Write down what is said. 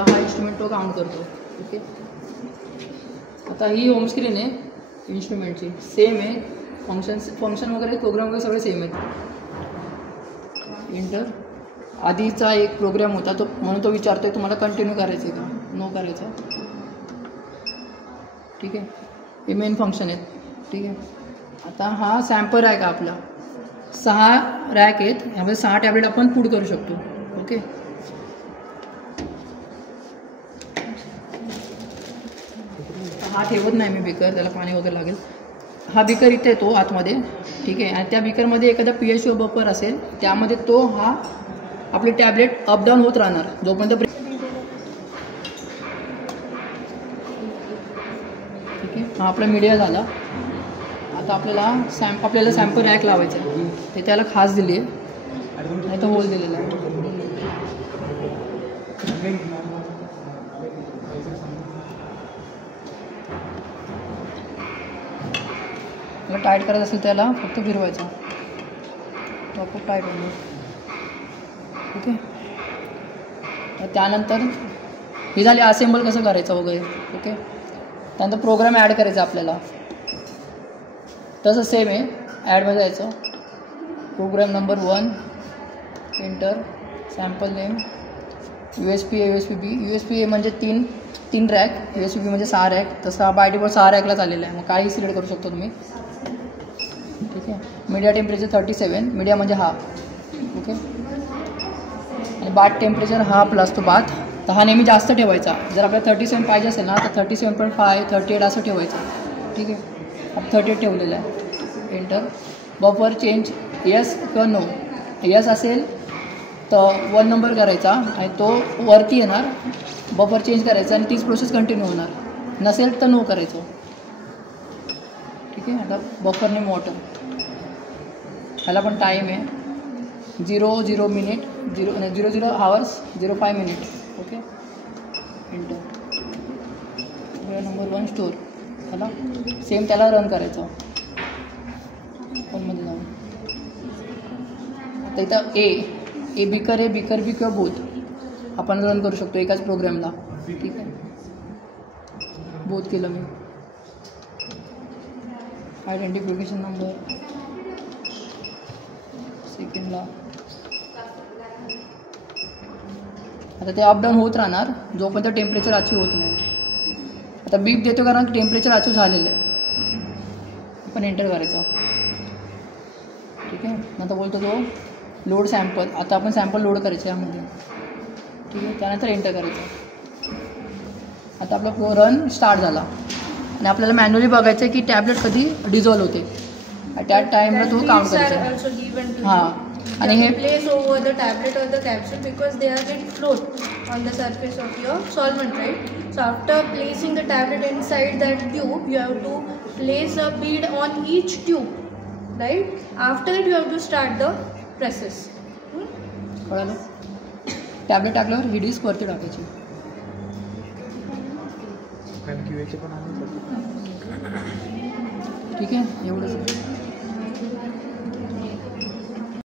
आता हा इन्स्ट्रुमेंट तो काउंट करतो. ओके, आता ही होम स्क्रीन आहे इन्स्ट्रुमेंटची, सेम आहे. फंक्शन वगैरे प्रोग्राम वगैरे सगळे सेम आहेत. इंटर आधीचा एक प्रोग्राम होता तो, म्हणून तो विचारतोय तुम्हाला कंटिन्यू करायचं आहे का, नो करायचं आहे. ठीक आहे, हे मेन फंक्शन आहेत. ठीक आहे, आता हा सॅम्पल रॅक आहे आपला. 6 रॅक आहेत, यामध्ये 6 टॅबलेट आपण पुट करू शकतो. ओके, हा ठेवत नाही मी बिकर, त्याला पाणी वगैरे लागेल. हा बिकर इथे येतो आतमध्ये. ठीक आहे, आणि त्या बिकरमध्ये एखादा PSU बफर असेल, त्यामध्ये तो हा आपले टॅबलेट अपडाऊन होत राहणार जोपर्यंत. ठीक आहे, हा आपला मीडिया झाला. आता आपल्याला सॅम्पल रॅक लावायचं आहे, ते त्याला खास दिली आहे आणि तो होल दिलेला आहे. त्याला टाईट करायचं असेल त्याला फक्त फिरवायचं, तो खूप टाईट होईल. ओके, त्यानंतर ही झाली असेंबल कसं करायचं वगैरे. ओके, त्यानंतर प्रोग्राम ॲड करायचा आपल्याला. तसं सेम आहे, ॲडमध्ये जायचं, program number 1, enter, sample name, USB A, USB B. USB A म्हणजे 3 रॅक, USB B म्हणजे 6 रॅक. तसं बाय डिफॉल्ट 6 रॅकला चाललेला आहे, मग काही सिलेक्ट करू शकतो तुम्ही. ठीक आहे, मीडिया टेम्परेचर 37, मीडिया म्हणजे हा. ओके, आणि बाथ टेम्परेचर हा प्लस तो बाथ. तर हा नेहमी जास्त ठेवायचा. जर आपल्याला 37 पाहिजे असेल ना तर 37.5, 38 असं ठेवायचं. ठीक आहे, आपण 38 ठेवलेलं आहे. एंटर, बफर चेंज यस किंवा नो. यस असेल तर 1 नंबर करायचा आणि तो वरती येणार, बफर चेंज करायचा आणि तीच प्रोसेस कंटिन्यू होणार. नसेल तर नो करायचं. ठीक आहे, आता बफर नेम वॉटर, ह्याला पण टाईम आहे 00 मिनिट, 00 आवर्स 05 मिनिट. ओके, एंटर, नंबर 1 स्टोर, ह्याला सेम त्याला रन करायचं फोनमध्ये जाऊन. आता इथं ए बिकर आहे, बिकर बी किंवा बोथ आपण रन करू शकतो एकाच प्रोग्रामला. ठीक आहे, बोथ केलं मी. आयडेंटिफिकेशन नंबर सेकंडला. आता ते अपडाऊन होत राहणार जोपर्यंत टेम्परेचर अचीव होत नाही. आता बीप देतो कारण टेम्परेचर अचीव झालेलं आहे, आपण एंटर करायचं. ठीक आहे, आता बोलतो तो लोड सॅम्पल. आता आपण सॅम्पल लोड करायचं यामध्ये. ठीक आहे, त्यानंतर एंटर करायचं. आता आपला रन स्टार्ट झाला आणि आपल्याला मॅन्युअली बघायचं आहे की टॅबलेट कधी डिझॉल्व होते. त्या टाईमला तो काउंट करायचा. हां, आणि हे place over the tablet or the capsule because they are get float on the surface of your solvent, right? So after placing the tablet inside that tube, you have to place a bead on each tube, right? After that you have to start the process. कळलं? टॅबलेट टाकल्यावर ही डिस्क वरती टाकायची. ठीक आहे, एवढंच.